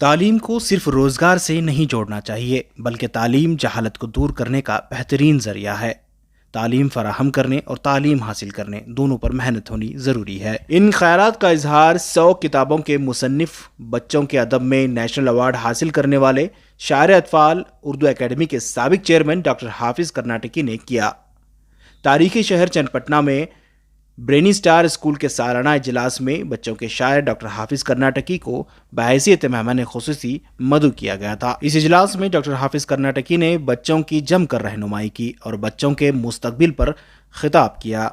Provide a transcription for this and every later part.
تعلیم کو صرف روزگار سے نہیں جوڑنا چاہیے، بلکہ تعلیم جہالت کو دور کرنے کا بہترین ذریعہ ہے۔ تعلیم فراہم کرنے اور تعلیم حاصل کرنے دونوں پر محنت ہونی ضروری ہے۔ ان خیالات کا اظہار 100 کتابوں کے مصنف، بچوں کے ادب میں نیشنل ایوارڈ حاصل کرنے والے شاعر اطفال، اردو اکیڈمی کے سابق چیئرمین ڈاکٹر حافظ کرناٹکی نے کیا۔ تاریخی شہر چن پٹنہ میں برینی سٹار اسکول کے سالانہ اجلاس میں بچوں کے شاعر ڈاکٹر حافظ کرناٹکی کو بحیثیت مہمان خصوصی مدعو کیا گیا تھا۔ اس اجلاس میں ڈاکٹر حافظ کرناٹکی نے بچوں کی جم کر رہنمائی کی اور بچوں کے مستقبل پر خطاب کیا۔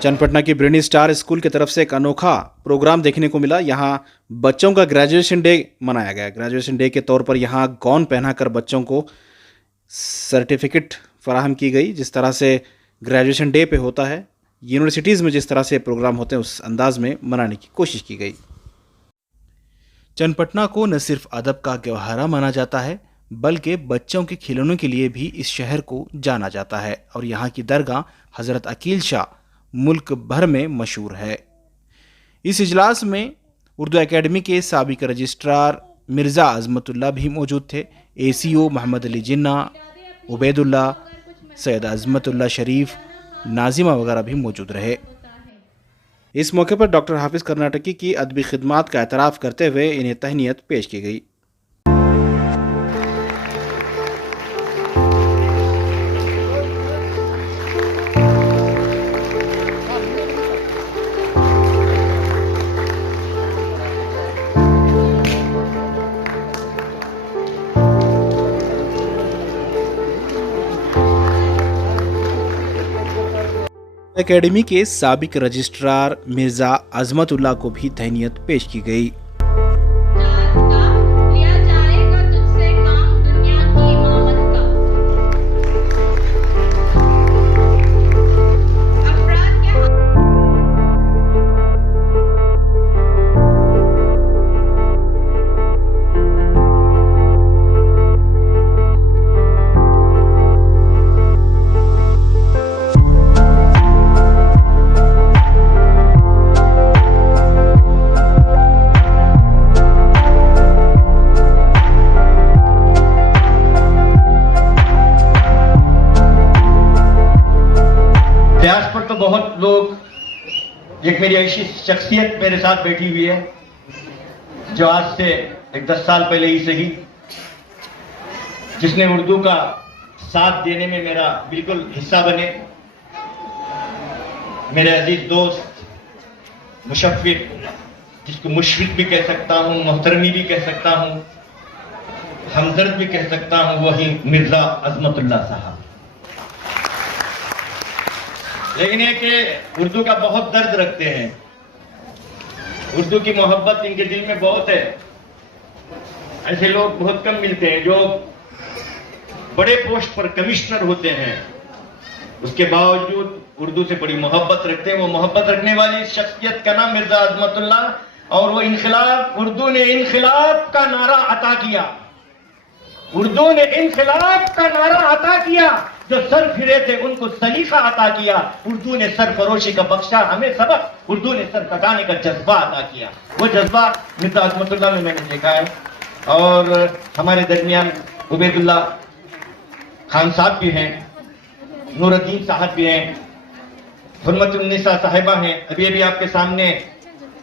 چن پٹنہ کی برینی سٹار اسکول کی طرف سے ایک انوکھا پروگرام دیکھنے کو ملا۔ یہاں بچوں کا گریجویشن ڈے منایا گیا۔ گریجویشن ڈے کے طور پر یہاں گون پہنا کر بچوں کو سرٹیفکیٹ فراہم کی گئی، جس طرح سے گریجویشن ڈے پہ ہوتا ہے، یونیورسٹیز میں جس طرح سے پروگرام ہوتے ہیں اس انداز میں منانے کی کوشش کی گئی۔ چن پٹنہ کو نہ صرف ادب کا گہوارہ مانا جاتا ہے، بلکہ بچوں کے کھلونوں کے لیے بھی اس شہر کو جانا جاتا ہے، اور یہاں کی درگاہ حضرت عقیل شاہ ملک بھر میں مشہور ہے۔ اس اجلاس میں اردو اکیڈمی کے سابق رجسٹرار مرزا عظمت اللہ بھی موجود تھے۔ ACO محمد علی جناح، عبید اللہ، سید عظمت اللہ شریف، ناظمہ وغیرہ بھی موجود رہے۔ اس موقع پر ڈاکٹر حافظ کرناٹکی کی ادبی خدمات کا اعتراف کرتے ہوئے انہیں تہنیت پیش کی گئی۔ اکیڈمی کے سابق رجسٹرار مرزا عظمت اللہ کو بھی تہنیت پیش کی گئی۔ تو بہت لوگ، ایک میری ایسی شخصیت میرے ساتھ بیٹھی ہوئی ہے جو آج سے 10 سال پہلے ہی صحیح، جس نے اردو کا ساتھ دینے میں میرا بالکل حصہ بنے، میرے عزیز دوست مشفق، جس کو مشفق بھی کہہ سکتا ہوں، محترمی بھی کہہ سکتا ہوں، ہمدرد بھی کہہ سکتا ہوں، وہی مرزا عظمت اللہ صاحب۔ لیکن یہ کہ اردو کا بہت درد رکھتے ہیں، اردو کی محبت ان کے دل میں بہت ہے۔ ایسے لوگ بہت کم ملتے ہیں جو بڑے پوسٹ پر کمشنر ہوتے ہیں، اس کے باوجود اردو سے بڑی محبت رکھتے ہیں۔ وہ محبت رکھنے والی شخصیت کا نام مرزا عظمت اللہ، اور وہ انقلاب، اردو نے انقلاب کا نعرہ عطا کیا، اردو نے انقلاب کا نعرہ عطا کیا۔ جو سر پھرے تھے ان کو سلیقہ عطا کیا، اردو نے سر فروشی کا بخشا ہمیں سبق، اردو نے سر کٹانے کا جذبہ عطا کیا۔ وہ جذبہ مرزا عظمت اللہ میں نے دیکھا ہے۔ اور ہمارے درمیان عبید اللہ خان صاحب بھی ہیں، نور الدین صاحب بھی ہیں، حرمت النساء صاحبہ ہیں، ابھی آپ کے سامنے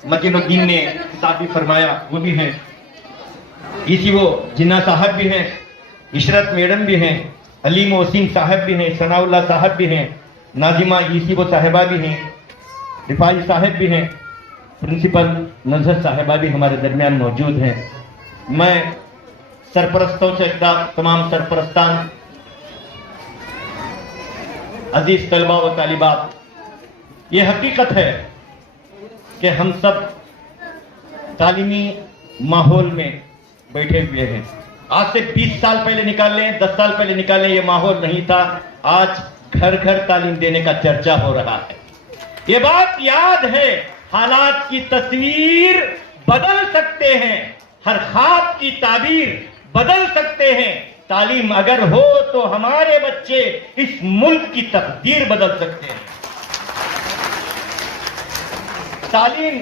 متین الدین نے خطاب بھی فرمایا، وہ بھی ہیں، ECO جناح صاحب بھی ہیں، عشرت میڈم بھی ہیں، علیم وسیم صاحب بھی ہیں، ثناء اللہ صاحب بھی ہیں، ناظمہ ECO صاحبہ بھی ہیں، رفاعی صاحب بھی ہیں، پرنسپل نظر صاحبہ بھی ہمارے درمیان موجود ہیں۔ میں سرپرستوں سے تمام سرپرستان، عزیز طلبہ و طالبات، یہ حقیقت ہے کہ ہم سب تعلیمی ماحول میں بیٹھے ہوئے ہیں۔ آج سے 20 سال پہلے نکالیں، 10 سال پہلے نکالیں، یہ ماحول نہیں تھا۔ آج گھر گھر تعلیم دینے کا چرچا ہو رہا ہے۔ یہ بات یاد ہے، حالات کی تصویر بدل سکتے ہیں، ہر خواب کی تعبیر بدل سکتے ہیں۔ تعلیم اگر ہو تو ہمارے بچے اس ملک کی تقدیر بدل سکتے ہیں۔ تعلیم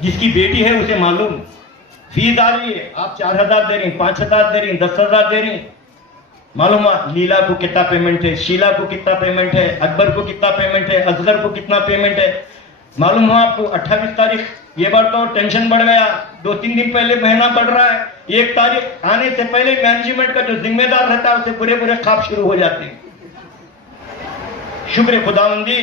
جس کی بیٹی ہے اسے معلوم فیس آ رہی ہے، آپ 4,000 دے رہی ہیں، 5,000 دے رہی ہیں، 10,000 دے رہی ہیں، معلوم ہوا لیلا کو کتنا پیمنٹ ہے، شیلا کو کتنا پیمنٹ ہے، اکبر کو کتنا پیمنٹ ہے، اصغر کو کتنا پیمنٹ ہے، معلوم ہوا آپ کو 28 تاریخ یہ بار تو ٹینشن بڑھ گیا، 2-3 دن پہلے مہینہ بڑھ رہا ہے، 1 تاریخ آنے سے پہلے مینجمنٹ کا جو ذمہ دار رہتا ہے اسے برے برے خواب شروع ہو جاتے ہیں۔ شکر خداوندی،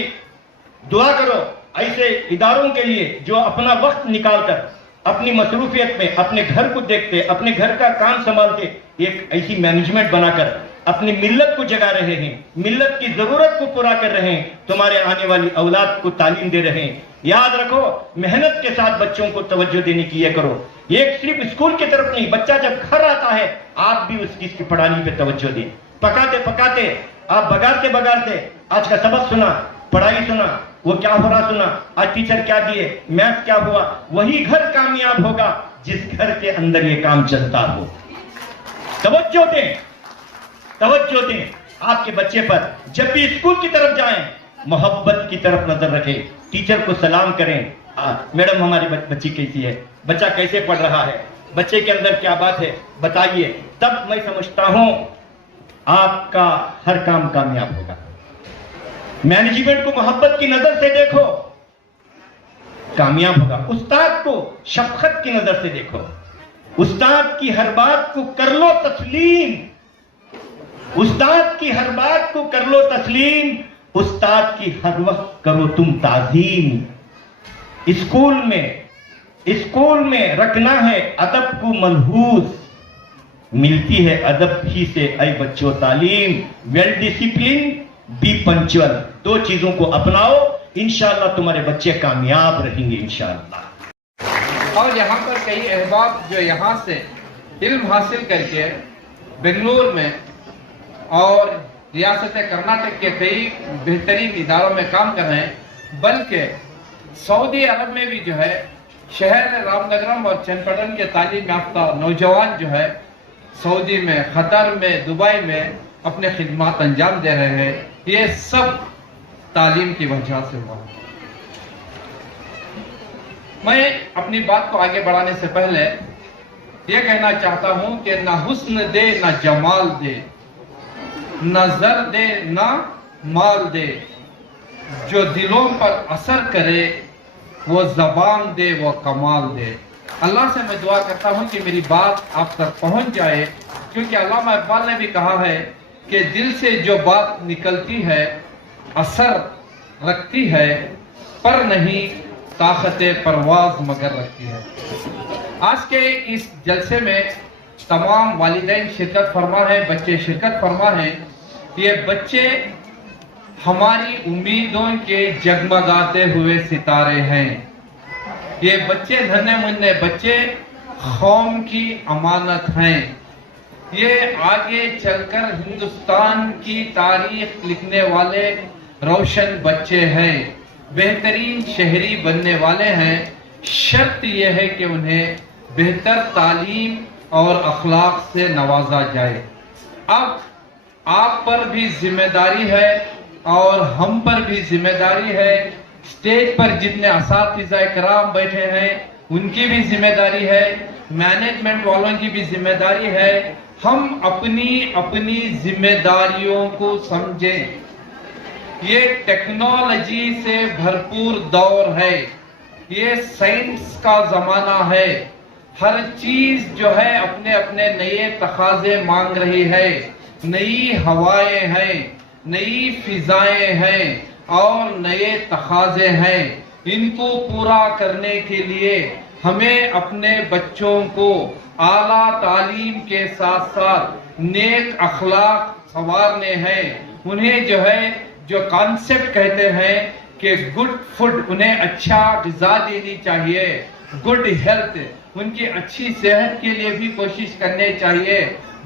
دعا کرو ایسے اداروں کے لیے جو اپنا وقت نکال کر اپنی مصروفیت میں اپنے گھر کو دیکھتے، اپنے گھر کا کام سنبھالتے، ایک ایسی مینجمنٹ بنا کر اپنی ملت کو جگا رہے ہیں، ملت کی ضرورت کو پورا کر رہے ہیں، تمہارے آنے والی اولاد کو تعلیم دے رہے ہیں۔ یاد رکھو محنت کے ساتھ بچوں کو توجہ دینے کی یہ کرو، ایک صرف اسکول کی طرف نہیں، بچہ جب گھر آتا ہے آپ بھی اس کی پڑھائی پہ توجہ دیں۔ پکاتے پکاتے آپ بگارتے بگارتے آج کا سبق سنا، پڑھائی سنا، وہ کیا ہو رہا سنا، آج ٹیچر کیا دیے، میتھ کیا ہوا، وہی گھر کامیاب ہوگا جس گھر کے اندر یہ کام چلتا ہو۔ توجہ دیں، توجہ دیں آپ کے بچے پر، جب بھی اسکول کی طرف جائیں محبت کی طرف نظر رکھیں، ٹیچر کو سلام کریں، میڈم ہماری بچی کیسی ہے، بچہ کیسے پڑھ رہا ہے، بچے کے اندر کیا بات ہے بتائیے، تب میں سمجھتا ہوں آپ کا ہر کام کامیاب ہوگا۔ مینجمنٹ کو محبت کی نظر سے دیکھو، کامیاب ہوگا۔ استاد کو شفقت کی نظر سے دیکھو، استاد کی ہر بات کو کر لو تسلیم، استاد کی ہر بات کو کر لو تسلیم، استاد کی ہر وقت کرو تم تعظیم۔ اسکول میں رکھنا ہے ادب کو ملحوظ، ملتی ہے ادب ہی سے اے بچوں تعلیم، ویل ڈسپلن بی پنچول، دو چیزوں کو اپناؤ، انشاءاللہ تمہارے بچے کامیاب رہیں گے انشاءاللہ۔ اور یہاں پر کئی احباب جو یہاں سے علم حاصل کر کے بنگلور میں اور ریاست کرناٹک کے کئی بہترین اداروں میں کام کر رہے ہیں، بلکہ سعودی عرب میں بھی جو ہے شہر رام نگرم اور چنپٹن کے تعلیم یافتہ نوجوان جو ہے سعودی میں، قطر میں، دبئی میں اپنے خدمات انجام دے رہے ہیں۔ یہ سب تعلیم کی وجہ سے ہوا۔ میں اپنی بات کو آگے بڑھانے سے پہلے یہ کہنا چاہتا ہوں کہ نہ حسن دے نہ جمال دے، نہ زر دے نہ مال دے، جو دلوں پر اثر کرے وہ زبان دے وہ کمال دے۔ اللہ سے میں دعا کرتا ہوں کہ میری بات آپ تک پہنچ جائے، کیونکہ علامہ اقبال نے بھی کہا ہے کہ دل سے جو بات نکلتی ہے اثر رکھتی ہے، پر نہیں طاقت پرواز مگر رکھتی ہے۔ آج کے اس جلسے میں تمام والدین شرکت فرما ہیں، بچے شرکت فرما ہیں۔ یہ بچے ہماری امیدوں کے جگمگاتے ہوئے ستارے ہیں، یہ بچے ننھے منھے بچے قوم کی امانت ہیں، یہ آگے چل کر ہندوستان کی تاریخ لکھنے والے روشن بچے ہیں، بہترین شہری بننے والے ہیں۔ شرط یہ ہے کہ انہیں بہتر تعلیم اور اخلاق سے نوازا جائے۔ اب آپ پر بھی ذمہ داری ہے اور ہم پر بھی ذمہ داری ہے، اسٹیج پر جتنے اساتذہ کرام بیٹھے ہیں ان کی بھی ذمہ داری ہے، مینجمنٹ والوں کی بھی ذمہ داری ہے، ہم اپنی ذمہ داریوں کو سمجھیں۔ یہ ٹیکنالوجی سے بھرپور دور ہے، یہ سائنس کا زمانہ ہے، ہر چیز جو ہے اپنے اپنے نئے تقاضے مانگ رہی ہے، نئی ہوائیں ہیں، نئی فضائیں ہیں اور نئے تقاضے ہیں۔ ان کو پورا کرنے کے لیے ہمیں اپنے بچوں کو اعلیٰ تعلیم کے ساتھ ساتھ نیک اخلاق سنوارنے ہیں، انہیں جو ہے جو کانسیپٹ کہتے ہیں کہ گڈ فوڈ، انہیں اچھا غذا دینی چاہیے، گڈ ہیلتھ، ان کی اچھی صحت کے لیے بھی کوشش کرنی چاہیے،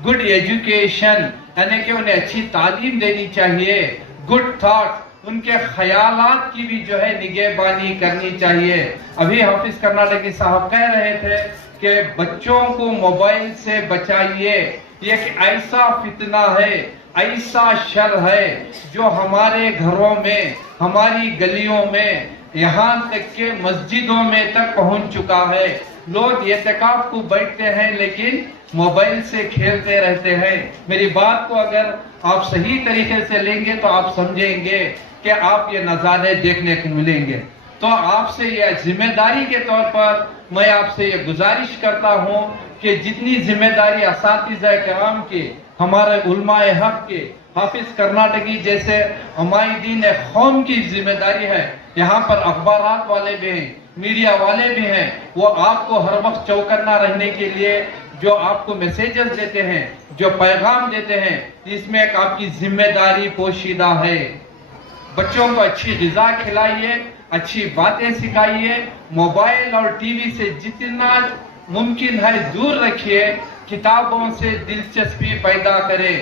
گڈ ایجوکیشن یعنی کہ انہیں اچھی تعلیم دینی چاہیے، گڈ تھاٹ، ان کے خیالات کی بھی جو ہے نگہبانی کرنی چاہیے۔ ابھی حافظ کرناٹکی صاحب کہہ رہے تھے کہ بچوں کو موبائل سے بچائیے، یہ ایک ایسا فتنہ ہے، ایسا شر ہے جو ہمارے گھروں میں، ہماری گلیوں میں یہاں تک کہ مسجدوں میں تک پہنچ چکا ہے. لوگ اعتکاف کو بیٹھتے ہیں لیکن موبائل سے کھیلتے رہتے ہیں. میری بات کو اگر آپ صحیح طریقے سے لیں گے تو آپ سمجھیں گے کہ آپ یہ نظارے دیکھنے کو ملیں گے. تو آپ سے یہ ذمہ داری کے طور پر میں آپ سے یہ گزارش کرتا ہوں کہ جتنی ذمہ داری اساتذہ کرام کے، ہمارے علماء حق کے، حافظ کرناٹکی جیسے عمائدین قوم کی ذمہ داری ہے، یہاں پر اخبارات والے بھی ہیں، میڈیا والے بھی ہیں، وہ آپ کو ہر وقت چوکنا رہنے کے لیے جو آپ کو میسیجز دیتے ہیں، جو پیغام دیتے ہیں، اس میں ایک آپ کی ذمہ داری پوشیدہ ہے. بچوں کو اچھی غذا کھلائیے، اچھی باتیں سکھائیے، موبائل اور ٹی وی سے جتنا ممکن ہے دور رکھیے، کتابوں سے دلچسپی پیدا کریں.